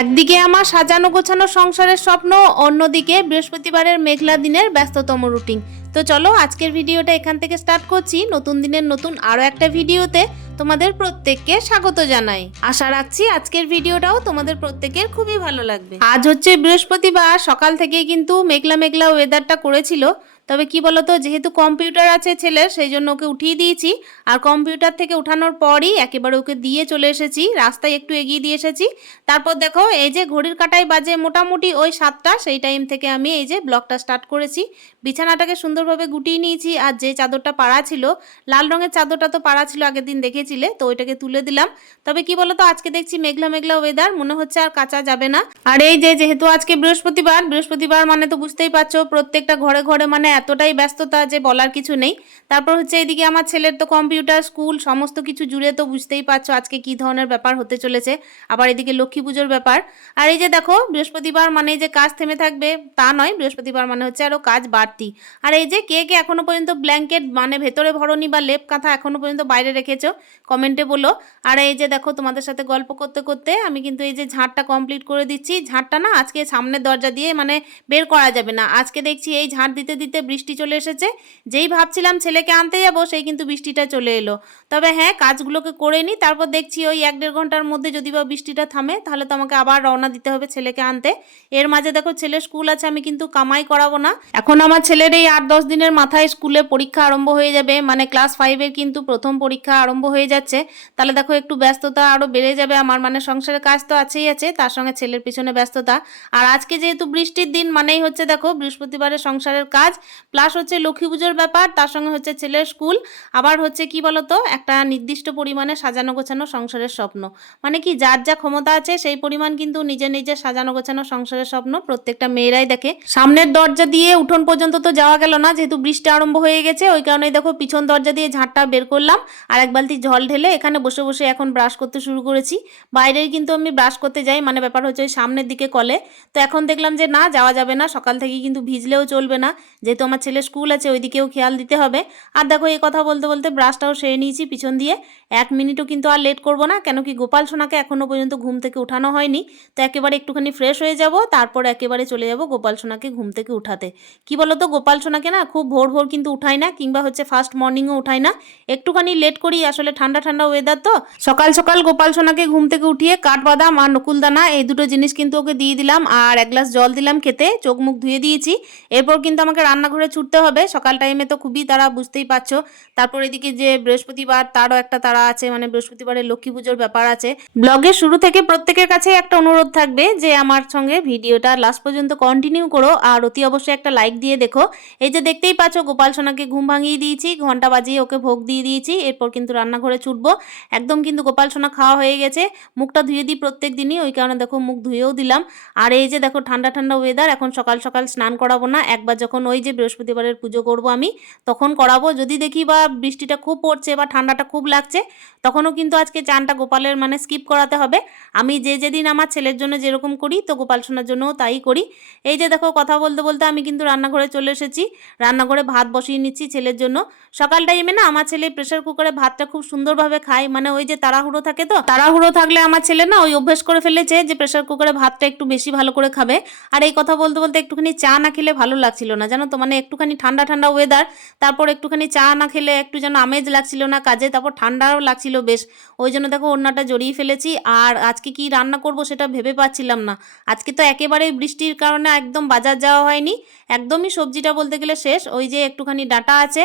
একদিকে আমার সাজানো গোছানো সংসারের স্বপ্ন, অন্যদিকে বৃহস্পতিবারের মেঘলা দিনের ব্যস্ততম রুটিন। তো চলো, আজকের ভিডিওটা এখান থেকে স্টার্ট করছি। নতুন দিনের নতুন আরও একটা ভিডিওতে তোমাদের প্রত্যেককে স্বাগত জানাই। আশা রাখছি আজকের ভিডিওটাও তোমাদের প্রত্যেকের খুবই ভালো লাগবে। আজ হচ্ছে বৃহস্পতিবার, সকাল থেকেই কিন্তু মেঘলা মেঘলা ওয়েদারটা করেছিল। তবে কি বলতো, যেহেতু কম্পিউটার আছে ছেলের সেই জন্য ওকে উঠিয়ে দিয়েছি। আর কম্পিউটার থেকে উঠানোর পরই একেবারে ওকে দিয়ে চলে এসেছি, রাস্তায় একটু এগিয়ে দিয়ে এসেছি। তারপর দেখো, এই যে ঘড়ির কাটায় বাজে মোটামুটি ওই সাতটা, সেই টাইম থেকে আমি এই যে ব্লগটা স্টার্ট করেছি। বিছানাটাকে সুন্দরভাবে গুটিয়ে নিয়েছি, আর যে চাদরটা পাড়া ছিল, লাল রঙের চাদরটা তো পাড়া ছিল আগের দিন দেখেছিলে, তো ওইটাকে তুলে দিলাম। তবে কি বলতো, আজকে দেখছি মেঘলা মেঘলা ওয়েদার মনে হচ্ছে আর কাঁচা যাবে না। আর এই যে, যেহেতু আজকে বৃহস্পতিবার বৃহস্পতিবার মানে তো বুঝতেই পারছ, প্রত্যেকটা ঘরে ঘরে মানে এতটাই ব্যস্ততা যে বলার কিছু নেই। তারপর হচ্ছে এদিকে আমার ছেলের তো কম্পিউটার, স্কুল, সমস্ত কিছু জুড়ে তো বুঝতেই পারছ আজকে কি ধরনের ব্যাপার হতে চলেছে। আবার এদিকে লক্ষ্মী পুজোর ব্যাপার। আর এই যে দেখো, বৃহস্পতিবার মানে যে কাজ থেমে থাকবে, তা নয়। বৃহস্পতিবার মানে হচ্ছে আরও কাজ বাড়তি। আর এই যে কে কে এখনও পর্যন্ত ব্ল্যাঙ্কেট মানে ভেতরে ভরনি বা লেপ কাঁথা এখনও পর্যন্ত বাইরে রেখেছো, কমেন্টে বলো। আর এই যে দেখো, তোমাদের সাথে গল্প করতে করতে আমি কিন্তু এই যে ঝাঁটটা কমপ্লিট করে দিচ্ছি। ঝাঁটটা না আজকে সামনের দরজা দিয়ে মানে বের করা যাবে না। আজকে দেখছি এই ঝাঁট দিতে দিতে বৃষ্টি চলে এসেছে। যেই ভাবছিলাম ছেলেকে আনতে যাব, সেই কিন্তু বৃষ্টিটা চলে এলো। তবে হ্যাঁ কাজগুলোকে করে নিই তারপর দেখছি ওই এক দেড় ঘণ্টার মধ্যে যদি বা বৃষ্টিটা থামে, তাহলে তো আমাকে আবার রওনা দিতে হবে ছেলেকে আনতে। এর মাঝে দেখো ছেলে স্কুল আছে, আমি কিন্তু কামাই করাবো না। এখন আমার ছেলের এই আট দশ দিনের মাথায় স্কুলে পরীক্ষা আরম্ভ হয়ে যাবে মানে ক্লাস ফাইভের কিন্তু প্রথম পরীক্ষা আরম্ভ হয়ে যাচ্ছে। তাহলে দেখো একটু ব্যস্ততা আরও বেড়ে যাবে, আমার মানে সংসারের কাজ তো আছেই আছে, তার সঙ্গে ছেলের পিছনে ব্যস্ততা। আর আজকে যেহেতু বৃষ্টির দিন, মানেই হচ্ছে দেখো বৃহস্পতিবারের সংসারের কাজ প্লাস হচ্ছে লক্ষ্মী পুজোর ব্যাপার, তার সঙ্গে হচ্ছে ছেলের স্কুল আবার হচ্ছে কি বলতো? একটা নির্দিষ্ট পরিমাণে সাজানো গোছানো সংসারের স্বপ্ন। মানে কি, যার যা ক্ষমতা আছে, সেই পরিমাণ কিন্তু নিজে নিজে সাজানো গোছানো সংসারের স্বপ্ন প্রত্যেকটা মেয়েরাই দেখে। সামনের দরজা দিয়ে উঠোন পর্যন্ত তো যাওয়া গেল না, যেহেতু বৃষ্টি আরম্ভ হয়ে গেছে, ওই কারণেই দেখো পিছন দরজা দিয়ে ঝাঁটটা বের করলাম। আর এক বালতি জল ঢেলে এখানে বসে বসে এখন ব্রাশ করতে শুরু করেছি। বাইরেই কিন্তু আমি ব্রাশ করতে যাই মানে ব্যাপার হচ্ছে ওই সামনের দিকে কলে। তো এখন দেখলাম যে না, যাওয়া যাবে না, সকাল থেকে কিন্তু ভিজলেও চলবে না। যেহেতু আমার ছেলে স্কুল আছে, ওইদিকেও খেয়াল দিতে হবে। আর দেখো, এই কথা বলতে বলতে ব্রাশটাও সেরে নিয়েছি পিছন দিয়ে। এক মিনিটও কিন্তু আর লেট করব না, কেন কি গোপাল সোনাকে এখনও পর্যন্ত ঘুম থেকে উঠানো হয়নি। তো একেবারে একটুখানি ফ্রেশ হয়ে যাব, তারপর একেবারে চলে যাব গোপাল সোনাকে ঘুম থেকে উঠাতে। কি বলো তো গোপাল সোনাকে না খুব ভোর ভোর কিন্তু উঠাই না, কিংবা হচ্ছে ফার্স্ট মর্নিংও উঠাই না। একটুখানি লেট করি, আসলে ঠান্ডা ঠান্ডা ওয়েদার তো। সকাল সকাল গোপাল সোনাকে ঘুম থেকে উঠিয়ে কাঠবাদাম আর নকুলদানা, এই দুটো জিনিস কিন্তু ওকে দিয়ে দিলাম, আর এক গ্লাস জল দিলাম খেতে, চোখ মুখ ধুয়ে দিয়েছি। এরপর কিন্তু আমাকে রান্নাঘরে ছুটতে হবে। সকাল টাইমে তো খুবই তারা বুঝতেই পারছ। তারপর এদিকে যে বৃহস্পতিবার, তারও একটা তারা আছে মানে বৃহস্পতিবারের লক্ষ্মী পুজোর ব্যাপার আছে। ব্লগের শুরু থেকে প্রত্যেকের কাছে একটা অনুরোধ থাকবে যে আমার সঙ্গে ভিডিওটা লাস্ট পর্যন্ত কন্টিনিউ করো আর অতি অবশ্যই একটা লাইক দিয়ে দেখো। এই যে দেখতেই পাচ্ছ, গোপাল সোনাকে ঘুম ভাঙিয়ে দিয়েছি, ঘণ্টা বাজিয়ে ওকে ভোগ দিয়ে দিয়েছি, এরপর কিন্তু রান্নাঘরে ছুটবো। একদম কিন্তু গোপাল সোনা খাওয়া হয়ে গেছে, মুখটা ধুয়ে দিই প্রত্যেক দিনই, ওই কারণে দেখো মুখ ধুয়েও দিলাম। আর এই যে দেখো ঠান্ডা ঠান্ডা ওয়েদার এখন সকাল সকাল স্নান করাবো না, একবার যখন ওই যে বৃহস্পতিবারের পুজো করব আমি, তখন করাবো। যদি দেখি বা বৃষ্টিটা খুব পড়ছে বা ঠান্ডাটা খুব লাগছে, তখনও কিন্তু আজকে চানটা গোপালের মানে স্কিপ করাতে হবে। আমি যে যেদিন আমার ছেলের জন্য যেরকম করি, তো গোপাল সোনার জন্যও তাই করি। এই যে দেখো কথা বলতে বলতে আমি কিন্তু রান্নাঘরে চলে এসেছি। রান্নাঘরে ভাত বসিয়ে নিচ্ছি ছেলের জন্য। সকাল টাইমে না আমার ছেলে প্রেশার কুকারে ভাতটা খুব সুন্দরভাবে খায়। মানে ওই যে তাড়াহুড়ো থাকে তো, তাড়াহুড়ো থাকলে আমার ছেলে না ওই অভ্যেস করে ফেলেছে যে প্রেশার কুকারে ভাতটা একটু বেশি ভালো করে খাবে। আর এই কথা বলতে বলতে একটুখানি চা না খেলে ভালো লাগছিল না। জানো তো মানে একটুখানি ঠান্ডা ঠান্ডা ওয়েদার তারপর একটুখানি চা না খেলে একটু যেন আমেজ লাগছিল না কাজে, তারপর ঠান্ডাও লাগছিল বেশ। ওই জন্য দেখো ওড়নাটা জড়িয়ে ফেলেছি। আর আজকে কি রান্না করব সেটা ভেবে পাচ্ছিলাম না। আজকে তো একেবারেই বৃষ্টির কারণে একদম বাজার যাওয়া হয়নি। একদমই সবজিটা বলতে গেলে শেষ। ওই যে একটুখানি ডাটা আছে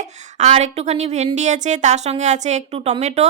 আর একটুখানি ভেন্ডি আছে, তার সঙ্গে আছে একটু টমেটো।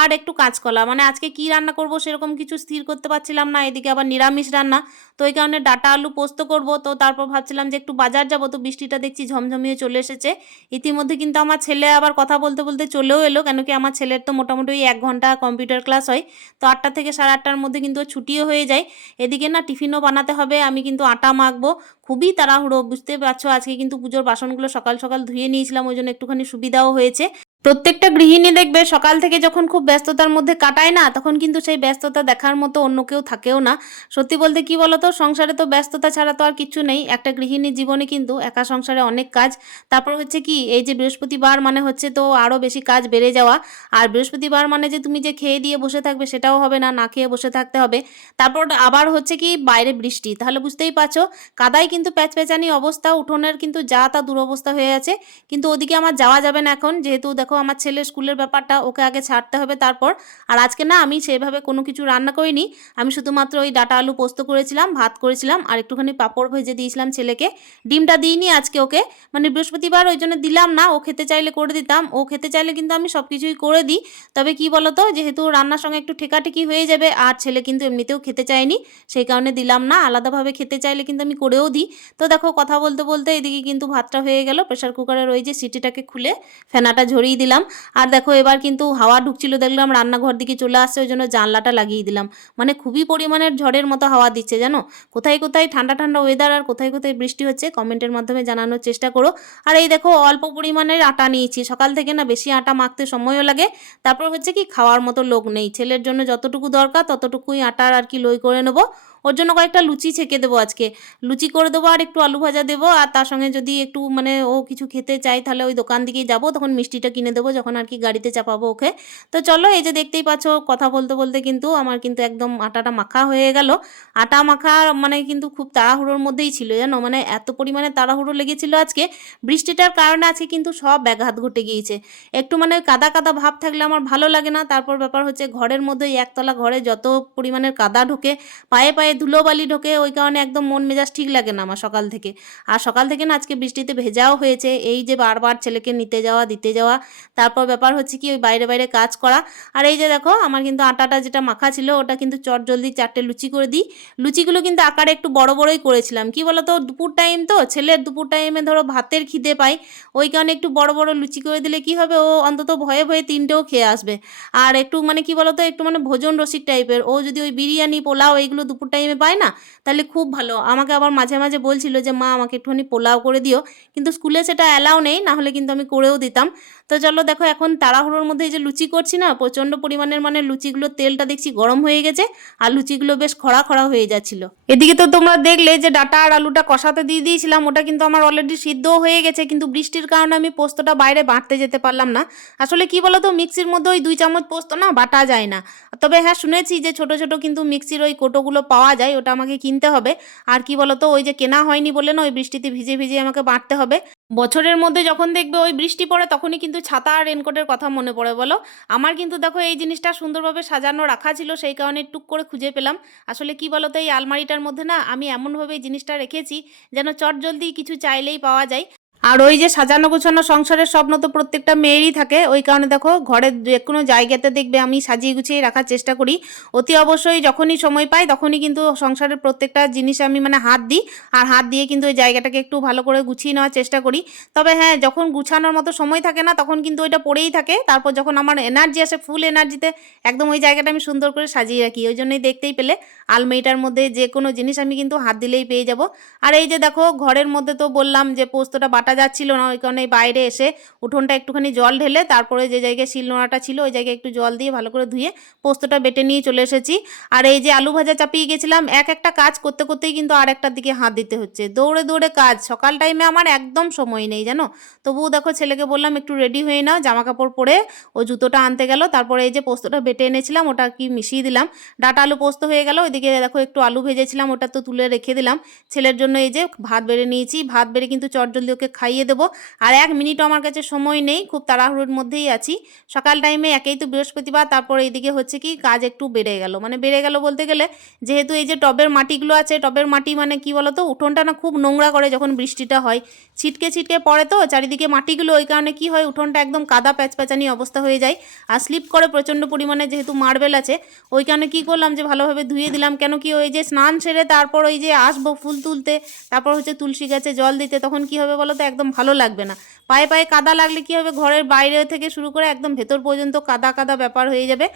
আর একটু কাঁচকলা। মানে আজকে কি রান্না করব সেরকম কিছু স্থির করতে পারছিলাম না, এদিকে আবার নিরামিষ রান্না। তো এই কারণে ডাটা আলু পোস্ত করব। তো তারপর ভাবছিলাম যে একটু বাজার যাব, তো বৃষ্টিটা দেখছি ঝমঝমিয়ে চলে এসেছে। ইতিমধ্যে কিন্তু আমার ছেলে আবার কথা বলতে বলতে চলেও এলো, কেন কি আমার ছেলের তো মোটামুটি ওই এক ঘণ্টা কম্পিউটার ক্লাস হয়। তো আটটা থেকে সাড়ে আটটার মধ্যে কিন্তু ছুটিও হয়ে যায়। এদিকে না টিফিনও বানাতে হবে, আমি কিন্তু আটা মাখবো। খুবই তাড়াহুড়ো, বুঝতে পারছ? আজকে কিন্তু পুজোর বাসনগুলো সকাল সকাল ধুয়ে নিয়েছিলাম, ওই জন্য একটুখানি সুবিধাও হয়েছে। প্রত্যেকটা গৃহিণী দেখবে সকাল থেকে যখন খুব ব্যস্ততার মধ্যে কাটায় না, তখন কিন্তু সেই ব্যস্ততা দেখার মতো অন্য কেউ থাকেও না। সত্যি বলতে কি বলতো, সংসারে তো ব্যস্ততা ছাড়া তো আর কিছু নেই। একটা গৃহিণীর জীবনে কিন্তু একা সংসারে অনেক কাজ। তারপর হচ্ছে কি, এই যে বৃহস্পতিবার মানে হচ্ছে তো আরও বেশি কাজ বেড়ে যাওয়া। আর বৃহস্পতিবার মানে যে তুমি যে খেয়ে দিয়ে বসে থাকবে সেটাও হবে না না খেয়ে বসে থাকতে হবে। তারপর আবার হচ্ছে কি, বাইরে বৃষ্টি। তাহলে বুঝতেই পারছ, কাদায় কিন্তু প্যাচপ্যাচানি অবস্থা, উঠোনের কিন্তু যা তা দুরবস্থা হয়ে আছে। কিন্তু ওদিকে আমার যাওয়া যাবে না এখন, যেহেতু দেখো আমার ছেলের স্কুলের ব্যাপারটা ওকে আগে ছাড়তে হবে তারপর। আর আজকে না আমি সেভাবে কোনো কিছু রান্না করিনি। আমি শুধুমাত্র ওই ডাটা আলু পোস্ত করেছিলাম, ভাত করেছিলাম আর একটুখানি পাঁপড় ভেজে দিয়েছিলাম ছেলেকে। ডিমটা দিইনি আজকে ওকে। মানে বৃহস্পতিবার ওই জন্য দিলাম না, ও খেতে চাইলে করে দিতাম। ও খেতে চাইলে কিন্তু আমি সব কিছুই করে দিই। তবে কি বলতো, যেহেতু রান্নার সঙ্গে একটু ঠেকাঠেকি হয়ে যাবে, আর ছেলে কিন্তু এমনিতেও খেতে চায়নি, সেই কারণে দিলাম না। আলাদাভাবে খেতে চাইলে কিন্তু আমি করেও দিই। তো দেখো কথা বলতে বলতে এদিকে কিন্তু ভাতটা হয়ে গেল। প্রেশার কুকারের ওই যে সিটিটাকে খুলে ফেনাটা ঝরিয়ে দিলাম। আর দেখো, এবার কিন্তু হাওয়া ঢুকছিল, দেখলাম রান্নাঘর দিকে চলে আসছে, ওই জন্য জানলাটা লাগিয়ে দিলাম। মানে খুবই পরিমাণের ঝড়ের মতো হাওয়া দিচ্ছে, জানো? কোথায় কোথায় ঠান্ডা ঠান্ডা ওয়েদার আর কোথায় কোথায় বৃষ্টি হচ্ছে কমেন্টের মাধ্যমে জানানোর চেষ্টা করো। আর এই দেখো, অল্প পরিমাণের আটা নিয়েছি। সকাল থেকে না বেশি আটা মাখতে সময়ও লাগে। তারপর হচ্ছে কি, খাওয়ার মতো লোক নেই। ছেলের জন্য যতটুকু দরকার, ততটুকুই আটার আর কি লই করে নেব। ওর জন্য কয়েকটা লুচি ছেঁকে দেবো আজকে। লুচি করে দেবো আর একটু আলু ভাজা দেবো আর তার সঙ্গে যদি একটু মানে ও কিছু খেতে চায় তাহলে ওই দোকান দিকেই যাব, তখন মিষ্টিটা কিনে দেবো যখন আর কি গাড়িতে চাপাবো ওকে। তো চলো এই যে দেখতেই পাচ্ছ কথা বলতে বলতে কিন্তু আমার কিন্তু একদম আটাটা মাখা হয়ে গেল। আটা মাখা মানে কিন্তু খুব তাড়াহুড়োর মধ্যেই ছিল, জানো? মানে এত পরিমাণে তাড়াহুড়ো লেগেছিল আজকে। বৃষ্টিটার কারণে আজকে কিন্তু সব ব্যাঘাত ঘটে গিয়েছে। একটু মানে কাদা কাদা ভাব থাকলে আমার ভালো লাগে না। তারপর ব্যাপার হচ্ছে ঘরের মধ্যে একতলা ঘরে যত পরিমাণের কাদা ঢোকে, পায়ে পায়ে ধুলোবালি ঢোকে, ওই কারণে একদম মন মেজাজ ঠিক লাগে না আমার সকাল থেকে। আর সকাল থেকে না আজকে বৃষ্টিতে ভেজাও হয়েছে, এই যে বারবার ছেলেকে নিতে যাওয়া, দিতে যাওয়া, তারপর ব্যাপার হচ্ছে কি, ওই বাইরে বাইরে কাজ করা। আর এই যে দেখো, আমার কিন্তু আটাটা যেটা মাখা ছিল, ওটা কিন্তু চট জলদি চারটে লুচি করে দিই। লুচিগুলো কিন্তু আকারে একটু বড় বড়ই করেছিলাম। কি বলতো, দুপুর টাইম তো, ছেলের দুপুর টাইমে ধরো ভাতের খিদে পাই ওই কারণে একটু বড় বড় লুচি করে দিলে কি হবে, ও অন্তত ভয়ে ভয়ে তিনটেও খেয়ে আসবে। আর একটু মানে কি বলতো, একটু মানে ভোজন রসিক টাইপের ও যদি ওই বিরিয়ানি, পোলাও, এইগুলো দুপুর টাইমে পায় না, তাহলে খুব ভালো। আমাকে আবার মাঝে মাঝে বলছিল যে, মা, আমাকে একটুখানি পোলাও করে দিও। কিন্তু স্কুলে সেটা অ্যালাউ নেই, না হলে কিন্তু আমি করেও দিতাম। তো চলো দেখো, এখন তাড়াহুড়োর মধ্যে যে লুচি করছি না, প্রচণ্ড পরিমাণের মানে লুচিগুলোর তেলটা দেখছি গরম হয়ে গেছে, আর লুচিগুলো বেশ খরা খরা হয়ে যাচ্ছিল। এদিকে তো তোমরা দেখলে যে ডাটা আর আলুটা কষাতে দিয়ে দিয়েছিলাম, ওটা কিন্তু আমার অলরেডি সিদ্ধও হয়ে গেছে, কিন্তু বৃষ্টির কারণে আমি পোস্তটা বাইরে বাঁটতে যেতে পারলাম না। আসলে কি বলো তো মিক্সির মধ্যে ওই দুই চামচ পোস্ত না, বাটা যায় না। তবে হ্যাঁ শুনেছি যে ছোট ছোট কিন্তু মিক্সির ওই কোটোগুলো পাওয়া যায়, ওটা আমাকে কিনতে হবে। আর কি বলতো, ওই যে কেনা হয়নি বলে না, ওই বৃষ্টিতে ভিজে ভিজে আমাকে বাঁটতে হবে। বছরের মধ্যে যখন দেখবে ওই বৃষ্টি পড়ে, তখনই কিন্তু ছাতা আর রেনকোটের কথা মনে পড়ে, বলো। আমার কিন্তু দেখো, এই জিনিসটা সুন্দরভাবে সাজানো রাখা ছিল, সেই কারণে টুক করে খুঁজে পেলাম। আসলে কি বলতো, এই আলমারিটার মধ্যে না, আমি এমনভাবে জিনিসটা রেখেছি, যেন চট জলদি কিছু চাইলেই পাওয়া যায়। আর ওই যে সাজানো গোছানো সংসারের স্বপ্ন তো প্রত্যেকটা মেয়েরই থাকে, ওই কারণে দেখো ঘরের যে কোনো জায়গাতে দেখবে আমি সাজিয়ে গুছিয়ে রাখার চেষ্টা করি। অতি অবশ্যই যখনই সময় পাই তখনই কিন্তু সংসারের প্রত্যেকটা জিনিস আমি মানে হাত দিই, আর হাত দিয়ে কিন্তু ওই জায়গাটাকে একটু ভালো করে গুছিয়ে নেওয়ার চেষ্টা করি। তবে হ্যাঁ যখন গুছানোর মতো সময় থাকে না তখন কিন্তু ওইটা পড়েই থাকে, তারপর যখন আমার এনার্জি আসে ফুল এনার্জিতে একদম ওই জায়গাটা আমি সুন্দর করে সাজিয়ে রাখি, ওই জন্যই দেখতেই পেলে আলমারিটার মধ্যে যে কোনো জিনিস আমি কিন্তু হাত দিলেই পেয়ে যাব। আর এই যে দেখো ঘরের মধ্যে তো বললাম যে পোস্তটা বাটা যাচ্ছিল না, ওই কারণে বাইরে এসে উঠোনটা একটুখানি জল ঢেলে তারপরে যে জায়গায় শিলনোড়াটা ছিল, ওই জায়গায় একটু জল দিয়ে ভালো করে ধুয়ে পোস্তটা বেটে নিয়ে চলে এসেছি। আর এই যে আলু ভাজা চাপিয়ে গেছিলাম, এক একটা কাজ করতে করতেই কিন্তু আর একটার দিকে হাত দিতে হচ্ছে। দৌড়ে দৌড়ে কাজ, সকাল টাইমে আমার একদম সময় নেই, জানো? তবুও দেখো ছেলেকে বললাম, একটু রেডি হয়ে নাও জামা কাপড় পরে ও জুতোটা আনতে গেল। তারপরে এই যে পোস্তটা বেটে এনেছিলাম, ওটা কি মিশিয়ে দিলাম। ডাটা আলু পোস্ত হয়ে গেল, ওইদিকে দেখো একটু আলু ভেজেছিলাম, ওটা তো তুলে রেখে দিলাম। ছেলের জন্য এই যে ভাত বেড়ে নিয়েছি, ভাত বেড়ে কিন্তু চটজলদি ওকে খাইয়ে দেবো। আর এক মিনিটও আমার কাছে সময় নেই, খুব তাড়াহুড়োর মধ্যেই আছি। সকাল টাইমে একেই তো বৃহস্পতিবার, তারপর এইদিকে হচ্ছে কি কাজ একটু বেড়ে গেল। মানে বেড়ে গেল বলতে গেলে যেহেতু এই যে টবের মাটিগুলো আছে, টবের মাটি মানে কি বলতো, উঠোনটা না খুব নোংরা করে যখন বৃষ্টিটা হয়। ছিটকে ছিটকে পড়ে তো, চারিদিকে মাটিগুলো, ওই কারণে কি হয়, উঠোনটা একদম কাদা প্যাচপ্যাচানি অবস্থা হয়ে যায়। আর স্লিপ করে প্রচণ্ড পরিমাণে যেহেতু মার্বেল আছে, ওই কারণে কী করলাম যে ভালোভাবে ধুয়ে দিলাম। কেন কি ওই যে স্নান সেরে তারপর ওই যে আসব ফুল তুলতে, তারপর হচ্ছে তুলসী গাছে জল দিতে, তখন কি হবে বলো তো একদম ভালো লাগবে না। পায়ে পায়ে কাদা লাগলে কি হবে? ঘরের বাইরে থেকে শুরু করে একদম ভেতর পর্যন্ত কাদা কাদা ব্যাপার হয়ে যাবে।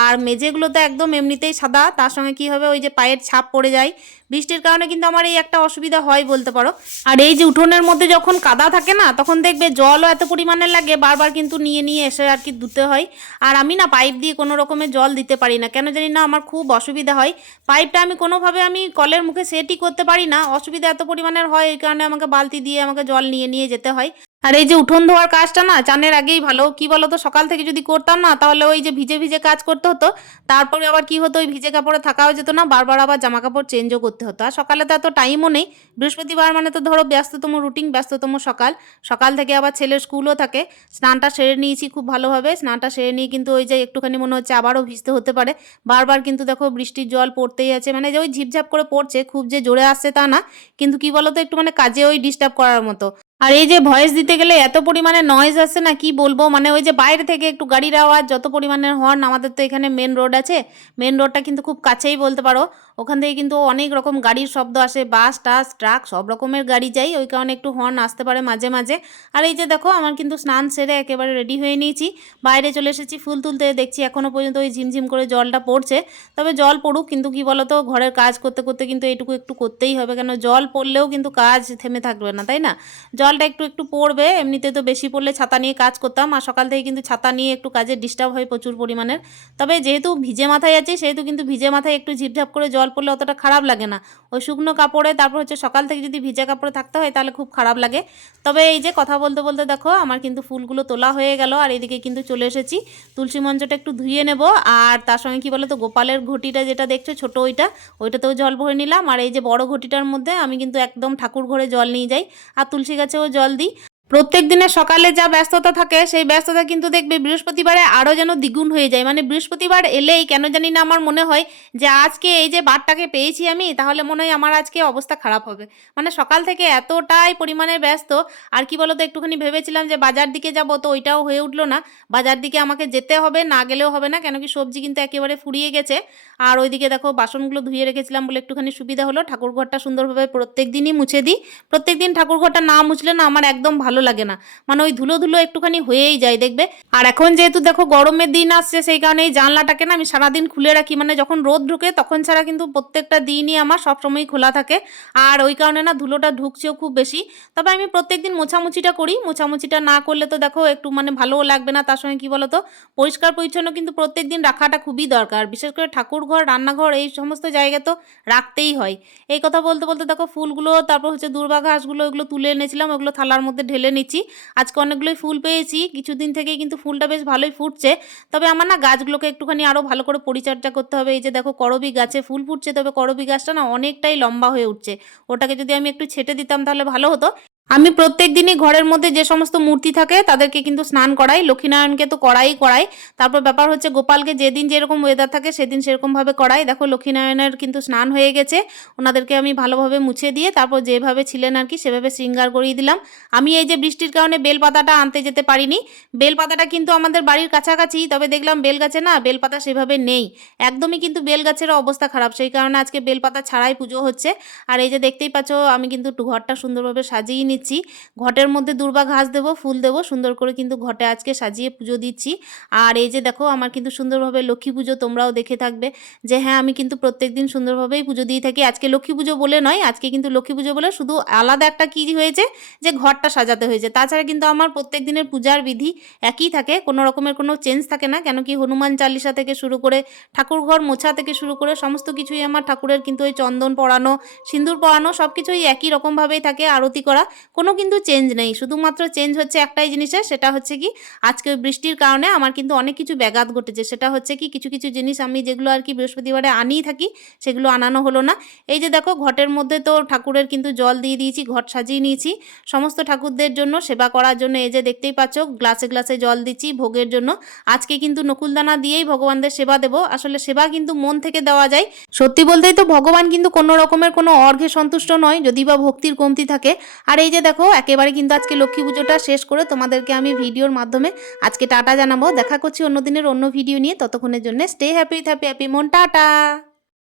আর মেঝেগুলো তো একদম এমনিতেই সাদা। তার সঙ্গে কি হবে? ওই যে পায়ের ছাপ পড়ে যায়। বৃষ্টির কারণে কিন্তু আমার এই একটা অসুবিধা হয় বলতে পারো। আর এই যে উঠোনের মধ্যে যখন কাদা থাকে না, তখন দেখবে জলও এত পরিমাণে লাগে, বারবার কিন্তু নিয়ে নিয়ে এসে আর কি ধুতে হয়। আর আমি না পাইপ দিয়ে কোনো রকমের জল দিতে পারি না। কেন জানি না আমার খুব অসুবিধা হয়। পাইপটা আমি কোনোভাবে আমি কলের মুখে সেটই করতে পারি না। অসুবিধা এত পরিমাণের হয় এই কারণে আমাকে বালতি দিয়ে আমাকে জল নিয়ে নিয়ে নিয়ে যেতে হয়। আর এই যে উঠোন ধোয়ার কাজটা না, চানের আগেই ভালো। কি বলো তো সকাল থেকে যদি করতাম না, তাহলে ওই যে ভিজে ভিজে কাজ করতে হতো। তারপরে আবার কি হতো, ওই ভিজে কাপড়ে থাকাও যেত না, বারবার আবার জামা কাপড় চেঞ্জও করতে হতো। আর সকালে তো এত টাইমও নেই। বৃহস্পতিবার মানে তো ধরো ব্যস্ততম রুটিন ব্যস্ততম সকাল। সকাল থেকে আবার ছেলের স্কুলও থাকে। স্নানটা সেরে নিয়েছি খুব ভালোভাবে। স্নানটা সেরে নিয়ে কিন্তু ওই যে একটুখানি মনে হচ্ছে আবারও ভিজতে হতে পারে। বারবার কিন্তু দেখো বৃষ্টির জল পড়তেই আছে। মানে যে ওই ঝিপঝাপ করে পড়ছে, খুব যে জোরে আসছে তা না। কিন্তু কি বলতো একটু মানে কাজে ওই ডিস্টার্ব করার মতো। আর এই যে ভয়েস দিতে গেলে এত পরিমাণে নয়েজ আসে না, কি বলব? মানে ওই যে বাইরে থেকে একটু গাড়ির আওয়াজ, যত পরিমাণের হর্ন আমাদের তো এখানে মেন রোড আছে। মেন রোডটা কিন্তু খুব কাছেই বলতে পারো। ওখান থেকে কিন্তু অনেক রকম গাড়ির শব্দ আসে, বাস, টাস, ট্রাক, সব রকমের গাড়ি যাই, ওই কারণে একটু হর্ন আসতে পারে মাঝে মাঝে। আর এই যে দেখো, আমার কিন্তু স্নান সেরে একেবারে রেডি হয়ে নিয়েছি। বাইরে চলে এসেছি, ফুল তুলতে দেখছি এখনও পর্যন্ত ওই ঝিমঝিম করে জলটা পড়ছে। তবে জল পড়ুক, কিন্তু কি বলতো, ঘরের কাজ করতে করতে কিন্তু এইটুকু একটু করতেই হবে। কেন, জল পড়লেও কিন্তু কাজ থেমে থাকবে না, তাই না? জলটা একটু একটু পড়বে, এমনিতে তো বেশি পড়লে ছাতা নিয়ে কাজ করতাম। আর সকাল থেকে কিন্তু ছাতা নিয়ে একটু কাজে ডিস্টার্ব হয় প্রচুর পরিমাণের। তবে যেহেতু ভিজে মাথায় আছে, সেহেতু কিন্তু ভিজে মাথায় একটু ঝিপঝাপ করে জল পড়লে অতটা খারাপ লাগে না। ওই শুকনো কাপড়ে তারপর হচ্ছে সকাল থেকে যদি ভিজা কাপড়ে থাকতে হয় তাহলে খুব খারাপ লাগে। তবে এই যে কথা বলতে বলতে দেখো, আমার কিন্তু ফুলগুলো তোলা হয়ে গেল আর এদিকে কিন্তু চলে এসেছি। তুলসী মঞ্চটা একটু ধুয়ে নেব আর তার সঙ্গে কি বলো তো গোপালের ঘটিটা যেটা দেখছ ছোট ওইটা, ওইটাতেও জল ভরে নিলাম। আর এই যে বড় ঘটিটার মধ্যে আমি কিন্তু একদম ঠাকুর ঘরে জল নিয়ে যাই। আর তুলসী গাছেও জল দিই। প্রত্যেক দিনের সকালে যা ব্যস্ততা থাকে, সেই ব্যস্ততা কিন্তু দেখবে বৃহস্পতিবারে আরও যেন দ্বিগুণ হয়ে যায়। মানে বৃহস্পতিবার এলেই কেন জানি না আমার মনে হয় যে, আজকে এই যে বারটাকে পেয়েছি আমি, তাহলে মনে হয় আমার আজকে অবস্থা খারাপ হবে। মানে সকাল থেকে এতটাই পরিমাণে ব্যস্ত, আর কি বলতো, একটুখানি ভেবেছিলাম যে, বাজার দিকে যাব তো ওইটাও হয়ে উঠল না। বাজার দিকে আমাকে যেতে হবে, না গেলেও হবে না, কেন কি সবজি কিন্তু একেবারে ফুরিয়ে গেছে। আর ওইদিকে দেখো, বাসনগুলো ধুয়ে রেখেছিলাম বলে একটুখানি সুবিধা হলো। ঠাকুর ঘরটা সুন্দরভাবে প্রত্যেক দিনই মুছে দিই। প্রত্যেক দিন ঠাকুর ঘরটা না মুছলে না আমার একদম ভালো লাগে না। মানে ওই ধুলো ধুলো একটুখানি হয়েই যায়, দেখবে? আর এখন যেহেতু দেখো গরমের দিন আসছে, সেই কারণে এই জানলাটাকে না আমি সারাদিন খুলে রাখি। মানে যখন রোদ ঢুকে, তখন ছাড়া কিন্তু প্রত্যেকটা দিনই আমার সবসময়ই খোলা থাকে। আর ওই কারণে না ধুলোটা ঢুকছেও খুব বেশি। তবে আমি প্রত্যেক দিন মোছামুছিটা করি। মোছামুছিটা না করলে তো দেখো একটু মানে ভালোও লাগবে না। তার সঙ্গে কি বলো তো পরিষ্কার পরিচ্ছন্ন কিন্তু প্রত্যেক দিন রাখাটা খুবই দরকার। বিশেষ করে ঠাকুর ঘর, রান্নাঘর এই সমস্ত জায়গা তো রাখতেই হয়। এই কথা বলতে বলতে দেখো ফুলগুলো, তারপর হচ্ছে দুর্বা ঘাসগুলো তুলে এনেছিলাম। ওগুলো থালার মধ্যে ঢেলে নিচ্ছি। আজকে অনেকগুলোই ফুল পেয়েছি। কিছুদিন থেকে কিন্তু ফুলটা বেশ ভালোই ফুটছে। তবে আমার না গাছগুলোকে একটুখানি আরও ভালো করে পরিচর্যা করতে হবে। এই যে দেখো করবি গাছে ফুল ফুটছে, তবে করবি গাছটা না অনেকটাই লম্বা হয়ে উঠছে। ওটাকে যদি আমি একটু ছেটে দিতাম তাহলে ভালো হতো। আমি প্রত্যেক দিনই ঘরের মধ্যে যে সমস্ত মূর্তি থাকে, তাদেরকে কিন্তু স্নান করাই, লক্ষ্মীনারায়ণকে তো করাই করাই। তারপর ব্যাপার হচ্ছে গোপালকে যেদিন যেরকম ওয়েদার থাকে, সেদিন সেরকমভাবে করাই। দেখো, লক্ষ্মীনারায়ণের কিন্তু স্নান হয়ে গেছে, ওনাদেরকে আমি ভালোভাবে মুছে দিয়ে তারপর যেভাবে ছিলেন আর কি, সেভাবে শৃঙ্গার করিয়ে দিলাম। আমি এই যে বৃষ্টির কারণে বেলপাতাটা আনতে যেতে পারিনি। বেলপাতাটা কিন্তু আমাদের বাড়ির কাছাকাছি, তবে দেখলাম বেলগাছে না, বেলপাতা সেভাবে নেই। একদমই কিন্তু বেলগাছের অবস্থা খারাপ, সেই কারণে আজকে বেলপাতা ছাড়াই পুজো হচ্ছে। আর এই যে দেখতেই পাচ্ছ, আমি কিন্তু ঘরটা সুন্দরভাবে সাজিয়ে নিচ্ছি ঘটের মধ্যে দুর্বা ঘাস দেবো, ফুল দেবো, সুন্দর করে কিন্তু ঘটে আজকে সাজিয়ে পুজো দিচ্ছি। আর এই যে দেখো, আমার কিন্তু সুন্দরভাবে লক্ষ্মী পুজো তোমরাও দেখে থাকবে যে হ্যাঁ আমি কিন্তু প্রত্যেক দিন সুন্দরভাবেই পুজো দিয়ে থাকি। আজকে লক্ষ্মী পুজো বলে নয়, আজকে কিন্তু লক্ষ্মী পুজো বলে শুধু আলাদা একটা কী হয়েছে যে ঘরটা সাজাতে হয়েছে। তাছাড়া কিন্তু আমার প্রত্যেক দিনের পূজার বিধি একই থাকে, কোনো রকমের কোনো চেঞ্জ থাকে না। কেন কি হনুমান চালিসা থেকে শুরু করে ঠাকুর ঘর মোছা থেকে শুরু করে সমস্ত কিছুই আমার ঠাকুরের কিন্তু ওই চন্দন পরানো, সিঁদুর পরানো সব কিছুই একই রকমভাবেই থাকে, আরতি করা। কোনো কিন্তু চেঞ্জ নেই। শুধুমাত্র চেঞ্জ হচ্ছে একটাই জিনিসের সেটা হচ্ছে কি, আজকে বৃষ্টির কারণে আমার কিন্তু অনেক কিছু ব্যাঘাত ঘটেছে। সেটা হচ্ছে কি, কিছু কিছু জিনিস আমি যেগুলো আর কি বৃহস্পতিবারে আনিই থাকি, সেগুলো আনানো হলো না। এই যে দেখো, ঘটের মধ্যে তো ঠাকুরের কিন্তু জল দিয়ে দিয়েছি, ঘট সাজিয়ে নিয়েছি। সমস্ত ঠাকুরদের জন্য সেবা করার জন্য এই যে দেখতেই পাচ্ছ, গ্লাসে গ্লাসে জল দিচ্ছি ভোগের জন্য। আজকে কিন্তু নকুলদানা দিয়েই ভগবানদের সেবা দেব। আসলে সেবা কিন্তু মন থেকে দেওয়া যায়। সত্যি বলতেই তো ভগবান কিন্তু কোনো রকমের কোনো অর্ঘে সন্তুষ্ট নয় যদি বা ভক্তির কমতি থাকে। আর এই যে দেখো, একেবারে কিন্তু আজকে লক্ষ্মী পুজোটা শেষ করে তোমাদেরকে আমি ভিডিওর মাধ্যমে আজকে টাটা জানাব। দেখা করছি অন্য দিনের অন্য ভিডিও নিয়ে। ততক্ষণের জন্য স্টে হ্যাপি হ্যাপি হ্যাপি মন, টাটা!